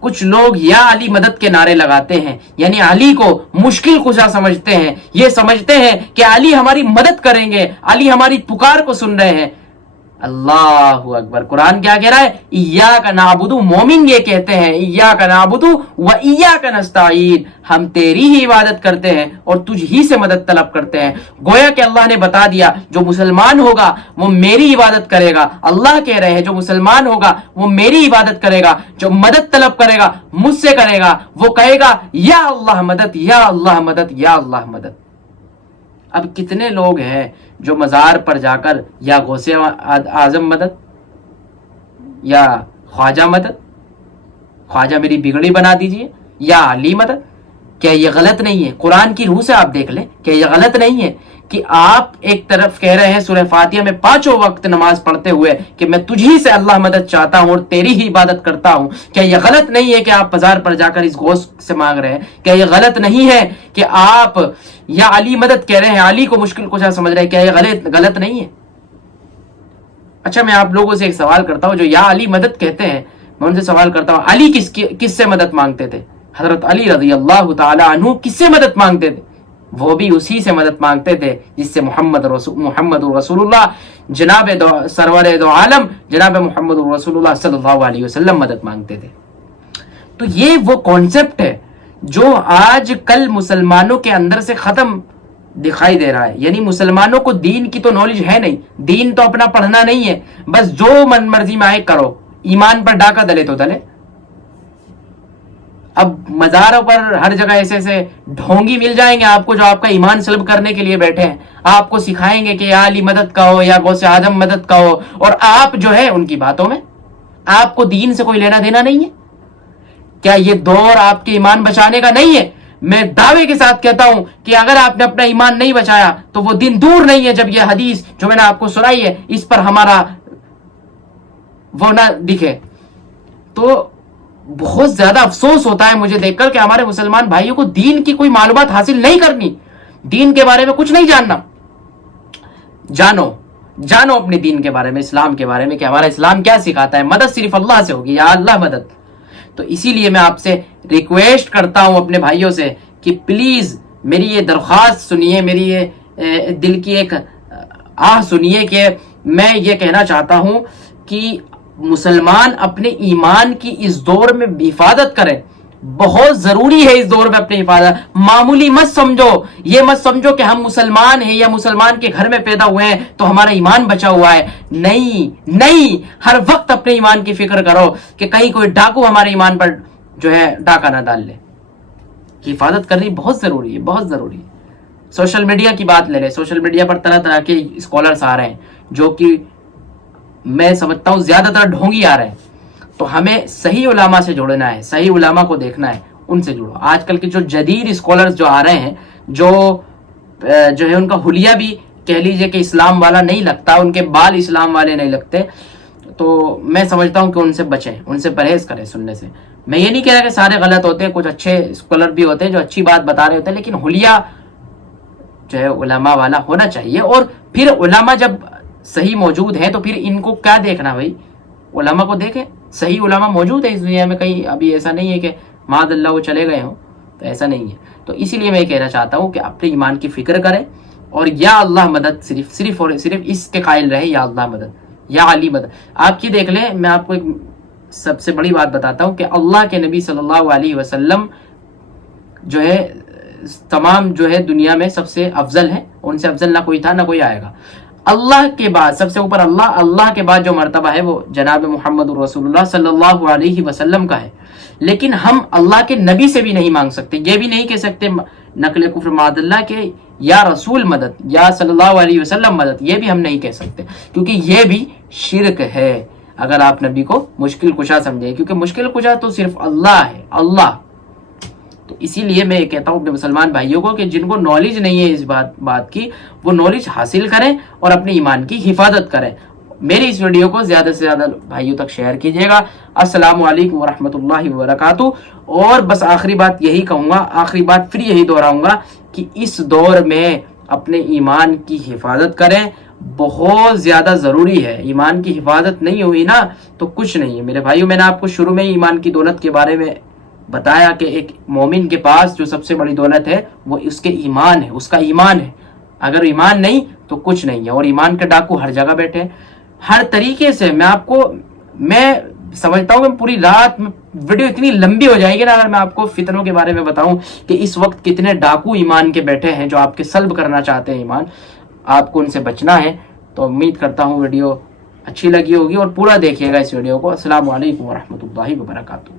کچھ لوگ یا علی مدد کے نعرے لگاتے ہیں، یعنی علی کو مشکل کشا سمجھتے ہیں، یہ سمجھتے ہیں کہ علی ہماری مدد کریں گے، علی ہماری پکار کو سن رہے ہیں۔ اللہ اکبر، قرآن کیا کہہ رہا ہے؟ ایاک نعبد، مومن یہ کہتے ہیں ایاک نعبد و ایاک نستعین، ہم تیری ہی عبادت کرتے ہیں اور تجھ ہی سے مدد طلب کرتے ہیں۔ گویا کہ اللہ نے بتا دیا جو مسلمان ہوگا وہ میری عبادت کرے گا، اللہ کہہ رہے ہیں جو مسلمان ہوگا وہ میری عبادت کرے گا، جو مدد طلب کرے گا مجھ سے کرے گا، وہ کہے گا یا اللہ مدد، یا اللہ مدد، یا اللہ مدد۔ اب کتنے لوگ ہیں جو مزار پر جا کر یا غوث اعظم مدد، یا خواجہ مدد، خواجہ میری بگڑی بنا دیجئے، یا علی مدد۔ کیا یہ غلط نہیں ہے؟ قرآن کی روح سے آپ دیکھ لیں، کیا یہ غلط نہیں ہے کہ آپ ایک طرف کہہ رہے ہیں سورہ فاتحہ میں 5 وقت نماز پڑھتے ہوئے کہ میں تجھی سے اللہ مدد چاہتا ہوں اور تیری ہی عبادت کرتا ہوں؟ کیا یہ غلط نہیں ہے کہ آپ بازار پر جا کر اس غوث سے مانگ رہے ہیں؟ کیا یہ غلط نہیں ہے کہ آپ یا علی مدد کہہ رہے ہیں، علی کو مشکل کشا سمجھ رہے ہیں؟ کیا یہ غلط نہیں ہے؟ اچھا، میں آپ لوگوں سے ایک سوال کرتا ہوں، جو یا علی مدد کہتے ہیں، میں ان سے سوال کرتا ہوں، علی کس سے مدد مانگتے تھے؟ حضرت علی رضی اللہ تعالی عنہ کس سے مدد مانگتے تھے؟ وہ بھی اسی سے مدد مانگتے تھے جس سے محمد رسول اللہ جناب سرور دو عالم جناب محمد رسول اللہ صلی اللہ علیہ وسلم مدد مانگتے تھے۔ تو یہ وہ کانسیپٹ ہے جو آج کل مسلمانوں کے اندر سے ختم دکھائی دے رہا ہے۔ یعنی مسلمانوں کو دین کی تو نالج ہے نہیں، دین تو اپنا پڑھنا نہیں ہے، بس جو من مرضی میں آئے کرو، ایمان پر ڈاکہ ڈلے تو ڈلے۔ اب مزاروں پر ہر جگہ ایسے ڈھونگی مل جائیں گے آپ کو جو آپ کا ایمان سلب کرنے کے لیے بیٹھے ہیں، آپ کو سکھائیں گے کہ یا علی مدد کا ہو یا غوث اعظم مدد کا ہو، اور آپ جو ہے ان کی باتوں میں، آپ کو دین سے کوئی لینا دینا نہیں ہے۔ کیا یہ دور آپ کے ایمان بچانے کا نہیں ہے؟ میں دعوے کے ساتھ کہتا ہوں کہ اگر آپ نے اپنا ایمان نہیں بچایا تو وہ دن دور نہیں ہے جب یہ حدیث جو میں نے آپ کو سنائی ہے اس پر ہمارا وہ نہ دکھے۔ تو بہت زیادہ افسوس ہوتا ہے مجھے دیکھ کر کہ ہمارے مسلمان بھائیوں کو دین کی کوئی معلومات حاصل نہیں کرنی، دین کے بارے میں کچھ نہیں جاننا۔ جانو اپنے دین کے بارے میں، اسلام کے بارے میں کہ ہمارا اسلام کیا سکھاتا ہے۔ مدد صرف اللہ سے ہوگی، یا اللہ مدد۔ تو اسی لیے میں آپ سے ریکویسٹ کرتا ہوں اپنے بھائیوں سے کہ پلیز میری یہ درخواست سنیے، میری یہ دل کی ایک آہ سنیے کہ میں یہ کہنا چاہتا ہوں کہ مسلمان اپنے ایمان کی اس دور میں حفاظت کریں، بہت ضروری ہے اس دور میں اپنی حفاظت۔ معمولی مت سمجھو، یہ مت سمجھو کہ ہم مسلمان ہیں یا مسلمان کے گھر میں پیدا ہوئے ہیں تو ہمارا ایمان بچا ہوا ہے۔ نہیں، ہر وقت اپنے ایمان کی فکر کرو کہ کہیں کوئی ڈاکو ہمارے ایمان پر جو ہے ڈاکہ نہ ڈال لے۔ حفاظت کرنی بہت ضروری ہے، بہت ضروری ہے۔ سوشل میڈیا کی بات لے لیں، سوشل میڈیا پر طرح طرح کے اسکالرس آ رہے ہیں جو کہ میں سمجھتا ہوں زیادہ تر ڈھونگی آ رہے ہیں۔ تو ہمیں صحیح علماء سے جوڑنا ہے، صحیح علماء کو دیکھنا ہے، ان سے جڑو۔ آج کل کے جو جدید اسکالرز جو آ رہے ہیں جو ہے ان کا حلیہ بھی کہہ لیجئے کہ اسلام والا نہیں لگتا، ان کے بال اسلام والے نہیں لگتے، تو میں سمجھتا ہوں کہ ان سے بچیں، ان سے پرہیز کریں سننے سے۔ میں یہ نہیں کہہ رہا کہ سارے غلط ہوتے ہیں، کچھ اچھے اسکالر بھی ہوتے ہیں جو اچھی بات بتا رہے ہوتے ہیں، لیکن حلیہ جو ہے علماء والا ہونا چاہیے۔ اور پھر علماء جب صحیح موجود ہے تو پھر ان کو کیا دیکھنا بھائی، علماء کو دیکھیں، صحیح علماء موجود ہے اس دنیا میں، کہیں ابھی ایسا نہیں ہے کہ معاذ اللہ وہ چلے گئے ہوں، تو ایسا نہیں ہے۔ تو اسی لیے میں یہ کہنا چاہتا ہوں کہ اپنے ایمان کی فکر کریں اور یا اللہ مدد صرف اور صرف اس کے قائل رہے، یا اللہ مدد، یا علی مدد۔ آپ کی دیکھ لیں، میں آپ کو ایک سب سے بڑی بات بتاتا ہوں کہ اللہ کے نبی صلی اللہ علیہ وسلم جو ہے تمام جو ہے دنیا میں سب سے افضل ہے، ان سے افضل نہ کوئی تھا نہ کوئی آئے گا۔ اللہ کے بعد سب سے اوپر اللہ کے بعد جو مرتبہ ہے وہ جناب محمد رسول اللہ صلی اللہ علیہ وسلم کا ہے۔ لیکن ہم اللہ کے نبی سے بھی نہیں مانگ سکتے، یہ بھی نہیں کہہ سکتے نقل کفر معاذ اللہ کے یا رسول مدد یا صلی اللہ علیہ وسلم مدد، یہ بھی ہم نہیں کہہ سکتے، کیونکہ یہ بھی شرک ہے اگر آپ نبی کو مشکل کشا سمجھیں، کیونکہ مشکل کشا تو صرف اللہ ہے، اللہ۔ تو اسی لیے میں یہ کہتا ہوں اپنے مسلمان بھائیوں کو کہ جن کو نالج نہیں ہے اس بات کی، وہ نالج حاصل کریں اور اپنے ایمان کی حفاظت کریں۔ میری اس ویڈیو کو زیادہ سے زیادہ بھائیوں تک شیئر کیجیے گا۔ السلام علیکم ورحمۃ اللہ وبرکاتہ۔ اور بس آخری بات یہی کہوں گا، آخری بات پھر یہی دہراؤں گا کہ اس دور میں اپنے ایمان کی حفاظت کریں بہت زیادہ ضروری ہے. ایمان کی حفاظت نہیں ہوئی نا تو کچھ نہیں ہے میرے بھائیوں. میں نے آپ کو شروع میں ہی ایمان کی دولت کے بارے میں بتایا کہ ایک مومن کے پاس جو سب سے بڑی دولت ہے وہ اس کے ایمان ہے, اس کا ایمان ہے. اگر ایمان نہیں تو کچھ نہیں ہے. اور ایمان کے ڈاکو ہر جگہ بیٹھے ہیں, ہر طریقے سے. میں سمجھتا ہوں کہ پوری رات ویڈیو اتنی لمبی ہو جائے گی نا اگر میں آپ کو فتنوں کے بارے میں بتاؤں کہ اس وقت کتنے ڈاکو ایمان کے بیٹھے ہیں جو آپ کے سلب کرنا چاہتے ہیں ایمان. آپ کو ان سے بچنا ہے. تو امید کرتا ہوں ویڈیو اچھی لگی ہوگی اور پورا دیکھیے گا اس ویڈیو کو. السلام علیکم ورحمۃ اللہ وبرکاتہ.